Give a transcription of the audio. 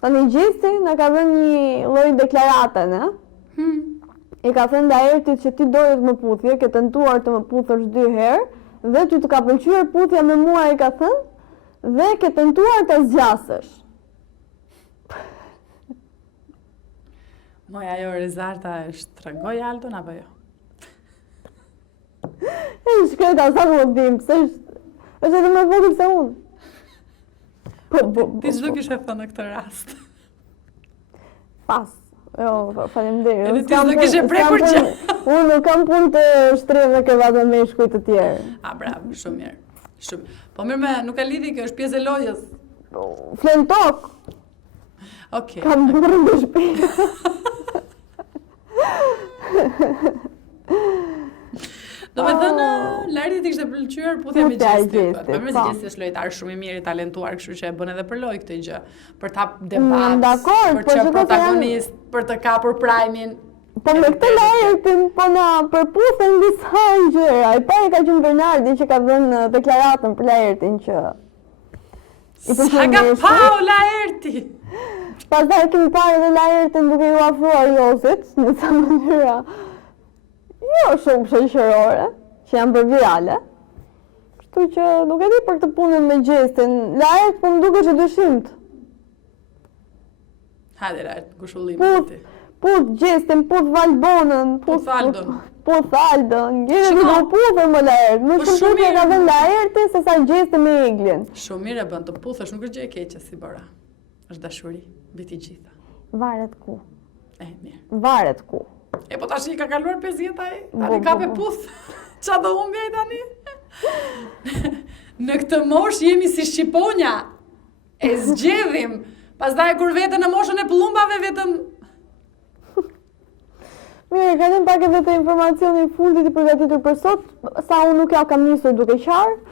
Tani Gjesti na ka dhënë një lloj deklarate, ne? I ka thënë Laertit që ti doje të më puthje, ke tentuar të më puthësh 2 herë, dhe ty të ka pëlqyer puthja me mua, i ka thënë, dhe ke tentuar të zgjasësh. Moja jo Rezarta është tregoj Aldon apo jo? Shkreta, sa më dim, se është edhe më vogël se unë. Ti çdo kishe thënë në këtë rast? Pas. Jo, faleminderit. Edhe ti s'do kishe prekur gjë. Unë nuk kam punë të shtrirë me kravatë me shkuj të tjerë. Bravo, shumë mirë. Shumë. Po mirë, nuk e lidhi, kjo është pjesë e lojës. Flen tok. Okej. Kam burrë në shtëpi. Do me thënë, Laerti ti kishte pëlqyer puthja me Gjestin. Po me Gjesti është lojtar shumë i mirë, i talentuar, kështu që e bën edhe për lojë këtë gjë, për ta debat, për të protagonist, për të kapur prajmin. Po me këtë Laertin, po na përputhen disa gjëra. I pari ka qenë Bernardi që ka dhënë deklaratën për Laertin që Sa ka pau Laerti! Pastaj kemi parë edhe Laertin duke ju afruar Josit në ca mënyra jo shumë shoqërore, që janë bërë virale. Kështu që nuk e di për këtë punën me Gjestin. Laert po më duket që dyshimt. Hajde Laert, ngushullim ti. Puth Gjestin, puth Valbonën, puth Aldon. Puth Aldon. Gjeni që do puthën më Laert. Më shumë puthje ka dhënë Laerti se sa Gjestin me Eglin. Shumë mirë e bën të puthësh, nuk është gjë e keqe si bëra. Është dashuri, mbi të gjitha. Varet ku. Mirë. Varet ku. E po tash i ka kaluar 5 vjet ai. Tani ka pe puth. Qa do humbje ai tani? Në këtë moshë jemi si shqiponja. E zgjedhim. Pastaj kur vete në moshën e pllumbave vetëm Mirë, ka pak edhe të informacioni i fundit i përgatitur për sot, sa unë nuk ja kam nisur duke qarë.